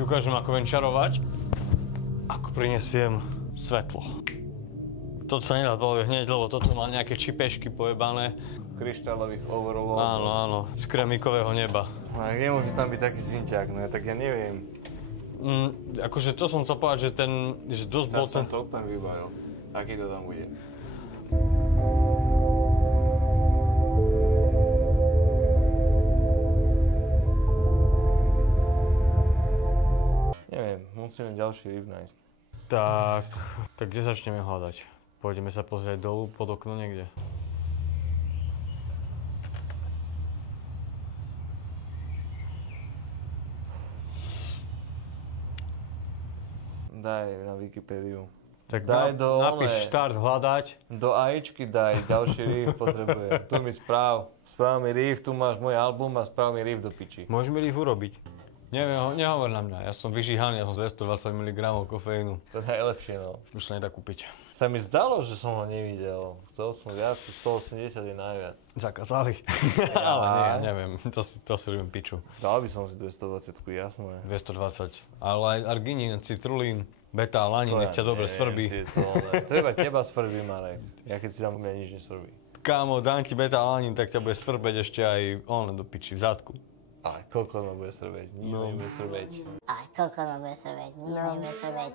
Ti ukážem, ako viem čarovať, ako prinesiem svetlo. Toto sa nedá dole hneď, lebo toto má nejaké čipešky pojebané. Kryštálových overallov. Áno, z kremikového neba. A nemôže tam byť taký zinťák, no tak ja neviem. Akože to som chcel povedať, že dosť bol ten... Ja som to úplne vybavil. Aký to tam bude. Neviem, musíme ďalší riff nájsť. Tak kde začneme hľadať? Pôjdeme sa pozrieť dolu pod okno niekde. Daj na Wikipédiu. Tak daj napíš štart hľadať. Do AIčky daj, ďalší riff potrebujem. Tu mi správ mi riff, tu máš môj album a správ mi riff do piči. Môžeme riff urobiť. Neviem, nehovor na mňa, ja som vyžíhaný, ja som 220 mg kofeínu. To je najlepšie, no. Už sa nedá kúpiť. Sa mi zdalo, že som ho nevidel. Chcel som viac, 180 je najviac. Zakázali. Ale nie, ja neviem, to si robím piču. Dal by som si 220, jasné. 220, ale aj arginín, citrulín, beta-alanín, nech ťa dobre svrbí. Treba teba svrbí, Marek. Ja keď si tam mňa nič nesvrbí. Kámo, dám ti beta-alanín, tak ťa bude svrbeť ešte aj do piči, v zadku. Aj koľko ma bude srbeť, nikto nebude srbeť. Aj koľko ma bude srbeť, nikto nebude srbeť.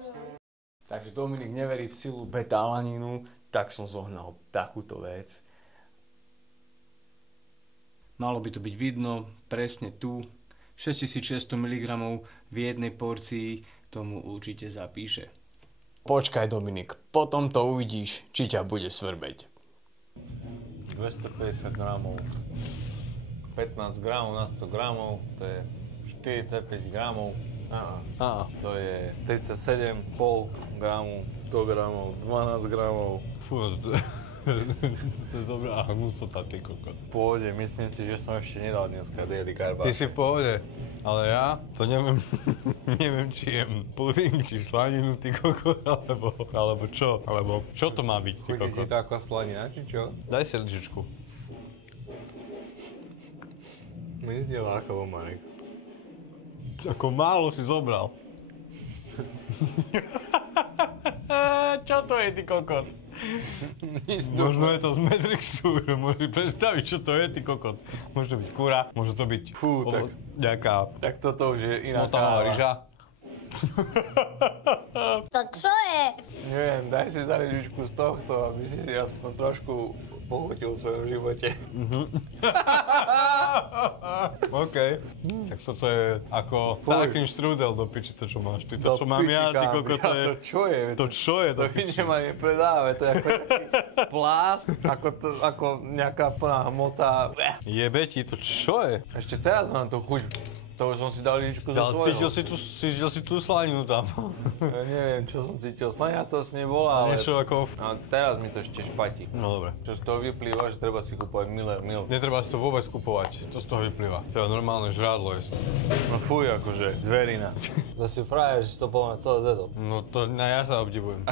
Takže Dominik neverí v silu beta-alanínu, tak som zohnal takúto vec. Malo by to byť vidno, presne tu. 6600 mg v jednej porcii, tomu určite zapíše. Počkaj, Dominik, potom to uvidíš, či ťa bude svrbeť. 250 gramov. 15 gramov na 100 gramov, to je 45 gramov. To je 37,5 gramu, 100 gramov, 12 gramov. Fú, to je dobrá hnusota, ty kokot. V pohode, myslím si, že som ešte nedal dneska daily carba. Ty si v pohode, ale ja to neviem, neviem, či jem puding, či slaninu, ty kokot, alebo čo, alebo čo to má byť, ty kokot. Chutí ti to ako slanina, či čo? Daj si lžičku. Mi znie lákavo, Marek. Ako málo si zobral. Čo to je, ty kokot? Možno je to z Matrixu, môžeš predstaviť, čo to je, ty kokot. Môže to byť kura, môže to byť nejaká tak toto už je iná smotanová ryža. To čo je? Neviem, daj si za ryžičku z tohto, aby si aspoň trošku pochutil v svojom živote. OK. Tak toto je ako Starkin Strudel do piči, to čo máš. Ty to čo mám ja, ty kokot, to je... To čo je? To čo je do piči? To piči? nemá nepredávať, to je ako nejaký plast, ako nejaká plná hmota. Jebe ti, to čo je? Ešte teraz mám to chuť. To už som si dal líčku zo svojho. Cítil si tú slaninu tam. Ja neviem, čo som cítil. Slanina to asi nebola, ale... Niečo ako... A teraz mi to ešte špatí. No dobre. Čo z toho vyplýva, že treba si kúpovať Miller Milk. Netreba si to vôbec kupovať, to z toho vyplýva. Treba normálne žrádlo jesť. No fuj, akože, zverina. To si frajer, že to podľa mňa celé zjedol. No to ja sa obdivujem.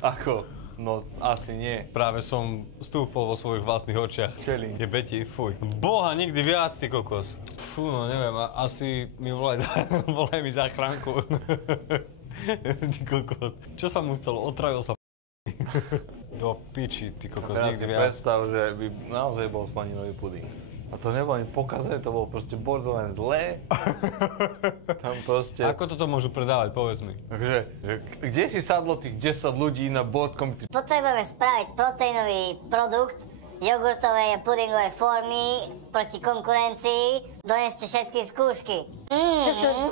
Ako? No asi nie. Práve som stúpol vo svojich vlastných očiach. Čeli. Jebe ti, fuj. Boha, nikdy viac, ty kokos. Fú, no neviem, asi mi volaj mi záchranku. Ty kokos. Čo sa mu stalo? Otravil sa do piči, ty kokos, nikdy viac. Predstav, že by naozaj bol slaninový puding. A to nebolo ani pokazené, to bolo proste borderline zlé. Tam proste... Ako toto môžu predávať, povedz mi. Takže, kde si sadlo tých 10 ľudí na bodkom? Potrebujeme spraviť proteínový produkt jogurtovej a pudingovej formy proti konkurencii. Doneste všetky skúšky.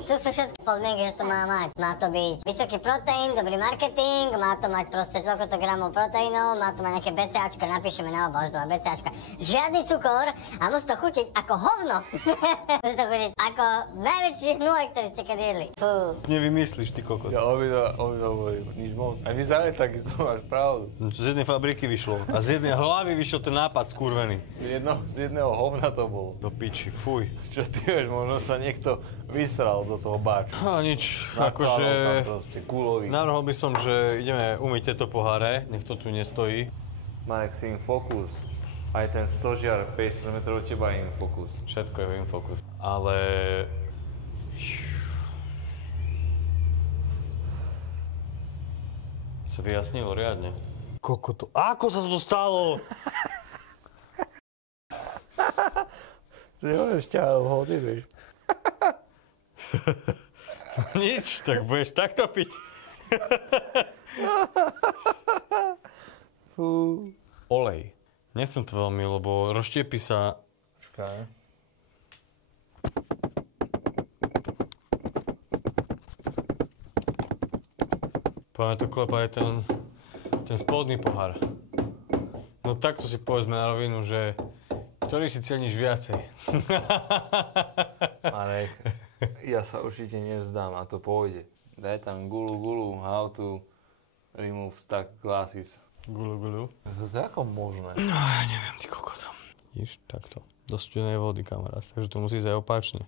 Tu sú všetky podmienky, že to má mať. Má to byť vysoký proteín, dobrý marketing, má to mať proste toľkoto gramov proteínov, má to mať nejaké BCAčka, napíšeme na obaž doma BCAčka. Žiadny cukor a musí to chutiť ako hovno. Musí to chutiť ako najväčší hnoj, ktorý ste kedy jedli. Fú. Nevymyslíš, ty kokot. Ja obidva hovorím, nič moc. A vyzeraj takisto, máš pravdu. Z jednej fabriky vyšlo a z jednej hlavy vyšiel ten nápad skurvený. Z jedného hovna to bolo. Do piči, fuj. Čo ty vieš, možno sa niekto vysral do toho báča. A nič, akože... Navrhol by som, že ideme umyť tieto poháre, nech to tu nestojí. Marek, si Infokus. Aj ten stožiar 50 km od teba je Infokus. všetko je v Infokus. Ale... Sa vyjasnilo riadne. Koľko to... Ako sa to stalo? Ty nemáš ťahal hody, vieš. Nič, tak budeš takto piť. Olej. Nie som to veľmi, lebo rozštiepi sa... Počkaj. Poďme to klepať aj ten spodný pohár. No takto si povedzme na rovinu, že ktorý si ceníš viacej. Marek, ja sa určite nevzdám a to pôjde. Daj tam gulu, how to remove stuck glasses. Gulu. To je ako možné? No ja neviem, ty kokot. Vidíš, takto. Do studenej vody, kamarát. Takže to musí ísť aj opačne.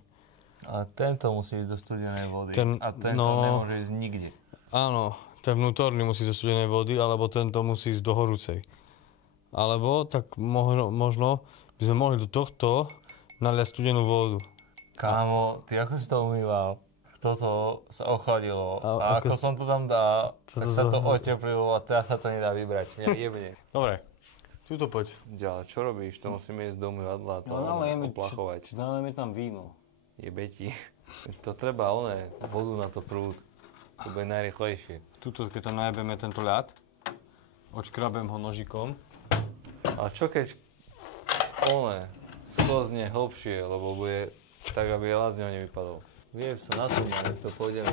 Ale tento musí ísť do studenej vody a tento nemôže ísť nikde. Áno, ten vnútorný musí ísť do studenej vody, alebo tento musí ísť do horúcej. Alebo tak možno by sme mohli do tohto naliať studenú vodu. Kámo, ty ako si to umýval? Toto sa ochladilo a ako som to tam dal, tak sa to oteplilo a teraz sa to nedá vybrať. Mňa jebne. Dobre, tuto poď. Ďalej, čo robíš? To musíme ísť do umývadla a to oplachovať. Nalejeme tam víno. Jebe ti. To treba, vodu na to prúd. To bude najrychlejšie. Tuto, keď tam najebeme tento ľad, odškrabem ho nožikom. A čo keď sklzne hlbšie, lebo bude tak, aby ľad z neho nevypadol. Viem sa na to, nech to pôjdeme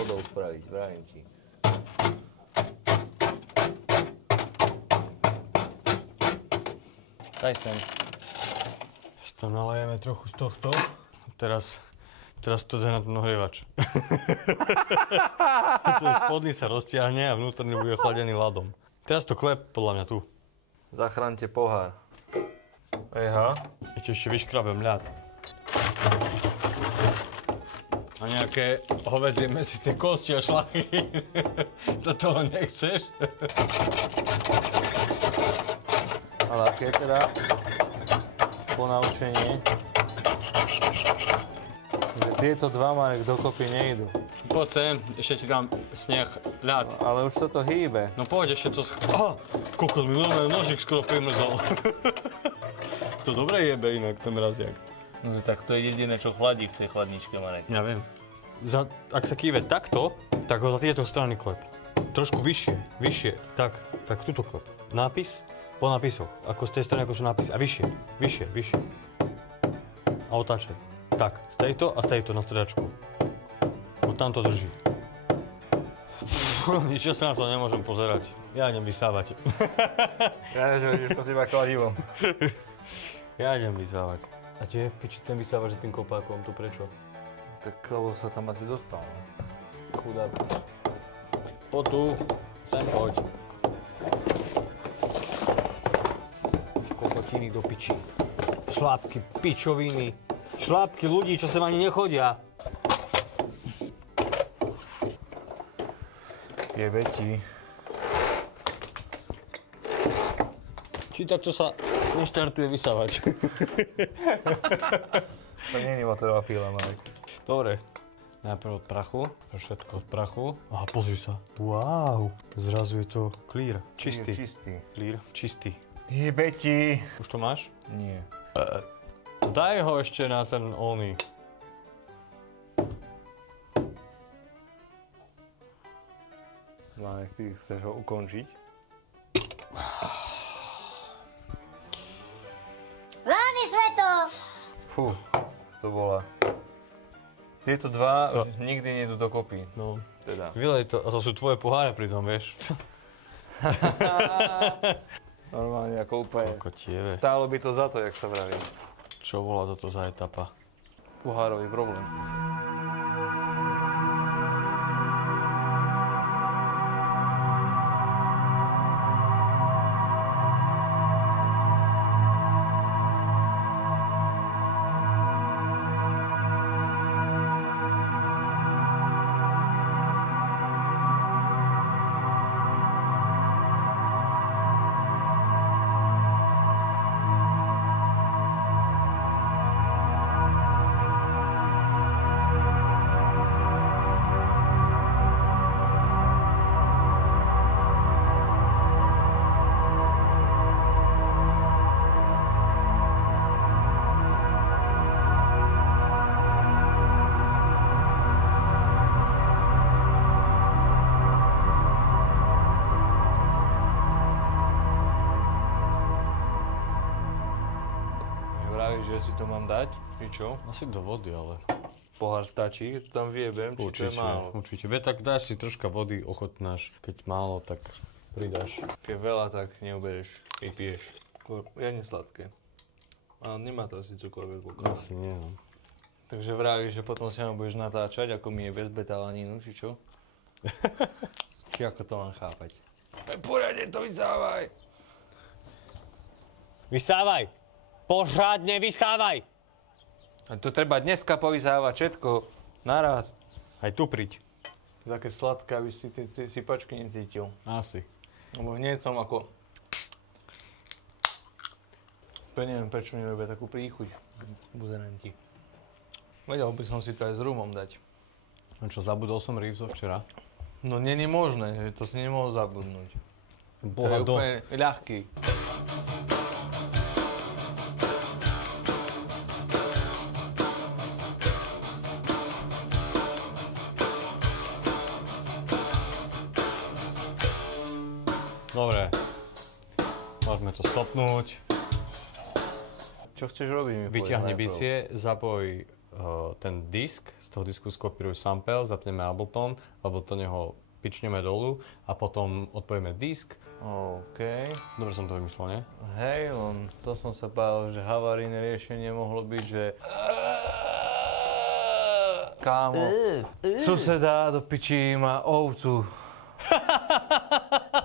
vodou spraviť, vravím ti. Daj sem. Tam nalejeme trochu z tohto. Teraz to dá na ten ohrievač. Ten spodný sa roztiahne a vnútorný bude chladený ľadom. Teraz to klep, podľa mňa tu. Zachránte pohár. Eha. Ešte vyškrabem ľad. A nejaké hovädzie mäsité kosti a šlachy. Do toho nechceš? Ale aké teda ponaučenie, že tieto dva, Marek, dokopy nejdu. Poď sem, ešte ti dám sneh, ľad. Ale už toto hýbe. No poď, ešte to... Kokot, mi normálne nožik skoro primrzol. To dobre jebe inak, ten mraziak. No tak to je jediné, čo chladí v tej chladničke, Marek. Ja viem. Ak sa kýve takto, tak ho za tieto strany klep. Trošku vyššie, tak tuto klep. Nápis po nápisoch, ako z tej strany, ako sú nápisy. A vyššie. A otáčaj. Tak, z tejto na stredačku. No tam to drží. Nič, ja sa na to nemôžem pozerať. Ja idem vysávať. Ja že ideš po seba kladivom. Ja idem vysávať. A ti je v piči ten vysávaš tým kopákom, to prečo? Tak lebo sa tam asi dostal. Chudák. Poď tu, sem poď. Kokotiny do piči. Šlápky, pičoviny. Šlápky ľudí, čo sem ani nechodia. Jebe ti. Či takto sa neštartuje vysávať. To nie je motorová píla, Marek. Dobre. Najprv od prachu, všetko od prachu. Aha, pozri sa. Wow, zrazu je to clear, čistý. Clear, čistý. Jebe ti. Už to máš? Nie. Daj ho ešte na ten oný. Marek, ty chceš ho ukončiť? Vládni sveto! Fú, to bola. Tieto dva už nikdy nejdu dokopy. No. Teda. Vylej to, a to sú tvoje poháre pritom, vieš. Normálne ako úplne. Kokotieve. Stálo by to za to, jak sa vraví. Čo bola toto za etapa? Pohárový problém. vravíš, že si to mám dať? Či čo? Asi do vody, ale... Pohár stačí, to tam vyjebem, či to je málo. Určite. Tak dáš si troška vody, ochotnáš. Keď málo, tak pridáš. Keď veľa, tak neubereš, vypiješ. Je nesladké. Ale nemá to asi cukor, Asi nie, no. Takže vravíš, že potom si ma budeš natáčať, ako mi je bez betalanínu, či čo? Či ako to mám chápať? Poriadne to vysávaj! Vysávaj! Pořádne vysávaj! A to treba dneska povysávať všetko, naraz. Aj tu priď. Také sladké, aby si tie sypačky necítil. Asi. Lebo hneď som ako... Neviem, prečo mi robia takú príchuť buzerenti. Vedel by som si to aj s rumom dať. No čo, zabudol som rýb zo včera? No nie je možné, že to si nemohol zabudnúť. Boha, to je úplne ľahký. Dobre. Môžeme to stopnúť. Čo chceš robiť? Vyťahni bicie, zapoj ten disk, z toho disku skopíruj sample, zapneme Ableton, ho pičneme dolu a potom odpojíme disk. OK. Dobre som to vymyslel, nie? Hej, to som sa bál, že havarijné riešenie mohlo byť, že... Kámo, suseda do piči má ovcu.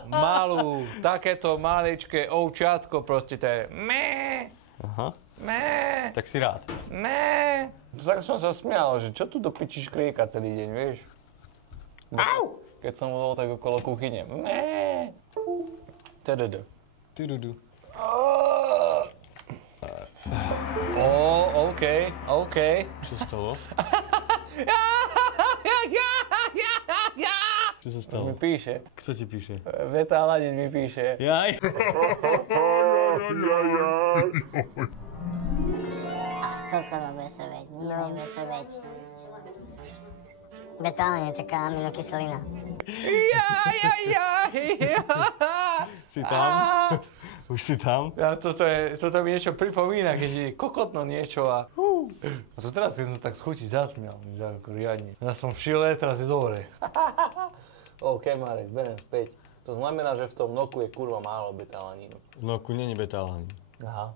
Malú, takéto maličké ovčiatko, proste to je Aha. Mé. Tak si rád. Mé. Tak som sa smial, že čo tu do piči škrieka celý deň, vieš? Au! Keď som bol tak okolo kuchyne. Mé. Tududu. Tududu. OK. Čo sa stalo? Čo sa stalo? Mi píše. Kto ti píše? Veta Aladin mi píše. Jaj. Koľko ma bude srbeť? Nikto nebude srbeť. Betálne je taká aminokyselina. Si tam? Už si tam? Ja, toto mi niečo pripomína, keď je kokotno niečo a... A to teraz, keď som tak schutiť zasmial, ako riadne. Ja som v šile, teraz je dobre. OK, Marek, beriem späť. To znamená, že v tom noku je kurva málo betalánínu. V noku není betalánín. Aha.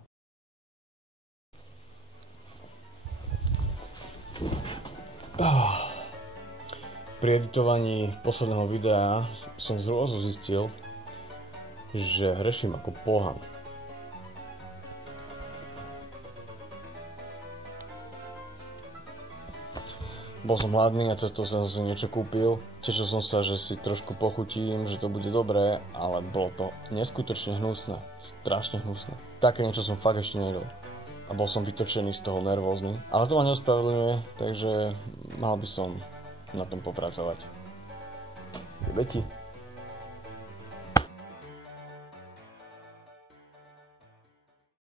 Pri editovaní posledného videa som zrazu zistil, že hreším ako pohan. Bol som hladný a cestou som si niečo kúpil. Tešil som sa, že si trošku pochutím, že to bude dobré, ale bolo to neskutočne hnusné. Strašne hnusné. Také niečo som fakt ešte nejedol. A bol som vytočený z toho, nervózny. Ale to ma neospravedlňuje, takže mal by som na tom popracovať. Jebe ti.